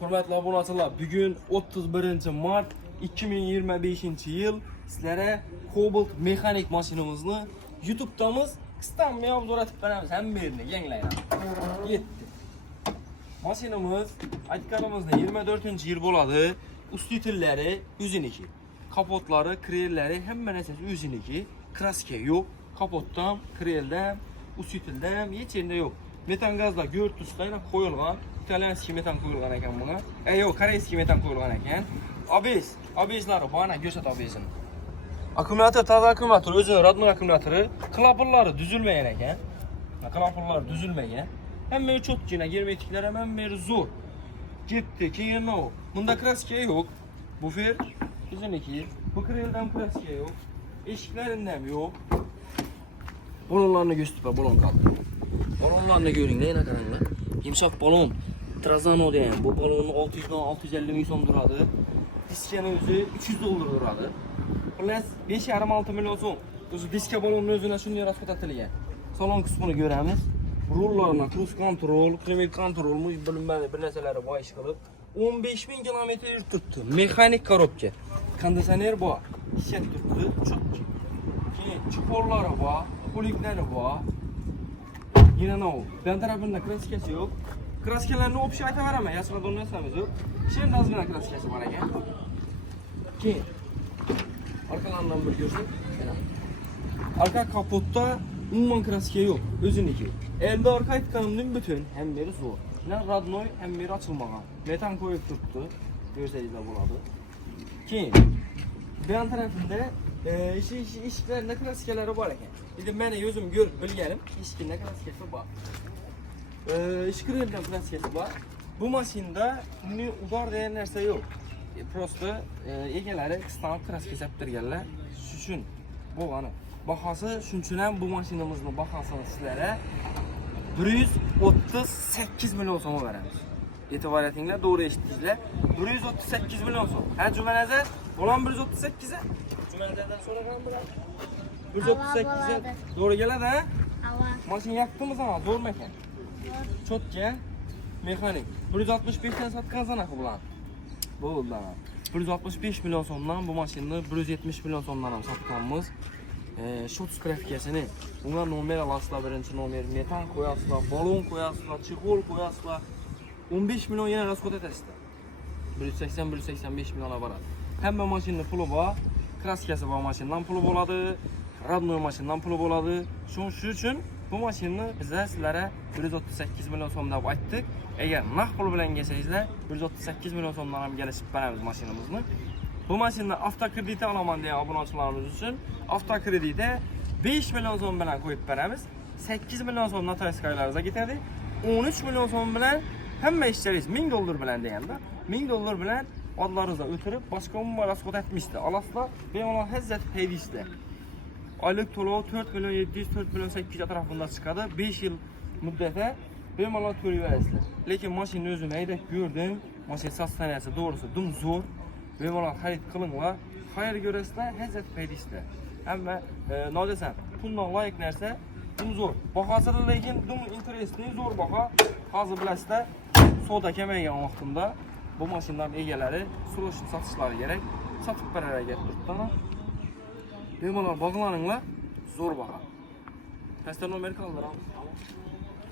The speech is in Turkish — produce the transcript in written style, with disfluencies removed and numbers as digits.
Hürmetli obunachilar, bugün 31 mart 2025 yıl sizlere Cobalt mexanik maşinimizni YouTube'damiz qisqanmay obzor etib beramiz. Hammalarni yanglaylar. Yetti. Maşinimiz aytganimizda 24 yıl bo'ladi. Usti tillari o'ziniki. Kapotları, krelleri hamma narsasi o'ziniki. Kraska yo'q. Kapotdan, kreldan, usti tildan hech yerda yo'q. Metan gazlar go'r tuslayla qo'yilgan. İtalyanski metan qo'yilgan ekan buna. Yo'q, koreyskiy metan qo'yilgan ekan. ABS'lari bana göçet ABS'ini. Akkumulyator taze akkumulyator, o'zining radnoy akkumulyatori, klapırları düzülmeyen ekan. Klapırlar düzülmeyen. Hamma cho'tgina, germetiklar ham hammasi zo'r. Ketdi, keyin o. Bunda kraska yo'q. Bu fer o'ziniki. Bu kreldan kraska yo'q. Eshiklaridan ham yo'q. Balonlarni gösterib, balon qoldi. Balonlarni ko'ringlar, ana qaranglar. Yumshoq balon. Trazano degan. Bu balonni 600 dan 650 ming so'm turadi. Diskani o'zi 300 dollar turadi. Xullas 5,5-6 million so'm. O'zi diska balonni o'zini shunday rasxod etilgan. Salon qismini ko'ramiz. Rullarni, cruise control, climate control, bilinmadi bir narsalari bor ish qilib 15,000 kilometr yuribdi. Mexanik korobka. Konditsioner bor. Ishlat turibdi, cho'tki. Keyin chuqurlari bor, qo'liklari bor. Yana nima? Ben tarafında kraskasi yo'q. Kraskalarni o'pish aytaveraman, yashirin narsamiz yo'q. Shen ozgina kraskasi bor ekan. Keyin arkalardan bir ko'rsak, arka kapotda umuman kraska yo'q, o'ziniki. Elde arka aytganimning butun hammasi zo'r. Ne radnoy hammasi ochilmagan. Metan qo'yib turibdi. Ko'rsangizlar bo'ladi. Keyin ben tarafında eshiklarida kraskalari bor ekan. Endi meni o'zim ko'rib bilganim, eshikda kraskasi bor. Ishqirgan kraskasi bor. Bu mashinada udor degan narsa yo'q. Prosta egalari standart kraska saptirganlar. Shu uchun bo'lgani. Bahası shunchun ham bu mashinamizning bahosini sizlarga 138 million so'mga beramiz. E'tibor etinglar, to'g'ri eshitdingizlar. 138 million so'm. Ha, Jumanazar, bo'lam 138 a? Jumanazardan so'ragan bo'ladi. 138 to'g'ri keladi, ha? Mashina yoqdimi sana? Zo'rmi ekan? Cho'tka, mexanik. 165 dan sotgan sanaqa bilan. Bo'ldi. 165 million so'mdan bu mashinani 170 million so'mdan ham sotganmiz. Shot grafikasini bunga nomer alasizlar, birinchi nomer, metan qo'yasizlar, balon qo'yasizlar, chexol qo'yasizlar. 15 million yana rasxod etasizlar. 180-185 million boradi. Hamma mashinaning puli bor, kraskasi bor mashinadan puli bo'ladi, radnoy mashinadan puli bo'ladi. Shuning uchun bu mashinani biz sizlarga 138 million so'm deb aytdik. Agar naqd pul bilan kelsangizlar, 138 million so'mdan ham kelishib beramiz mashinamizni. Bu mashinani avtokrediti olaman degan obunachilarimiz uchun avtokreditda 5 million so'm bilan qo'yib beramiz. 8 million so'm notariskalarga ketadi. 13 million so'm bilan hamma ishlaringiz 1000 dollar bilan deganda, 1000 dollar bilan odlaringizga o'tirib, boshqa umuman rasxod etmişdi. Alasizlar, bemalol hazzat haydisizlar. Aylık to'lov 4 million 700, 4 million 800 atrofida chiqadi. 5 yil muddatda bemalol to'layverasizlar. Lekin mashina o'zini haydab ko'rdim. Mashina sostaniyasi to'g'risi dum zo'r. Bemalol xarid qilinglar. Xayr ko'rasizlar, hazzat haydisizlar. Hamma nodesam, puldan loyiq narsa dum zo'r. Bahosida lekin dum interesli zo'r baho. Hozir bilasizlar, savdo kamaygan vaqtimda bu mashinalarning egalari sulushni sotishlari kerak. Sotib berar ekan turibdi. Bemalol bog'laninglar, zo'r baho. Pastda nomer qoldiramiz.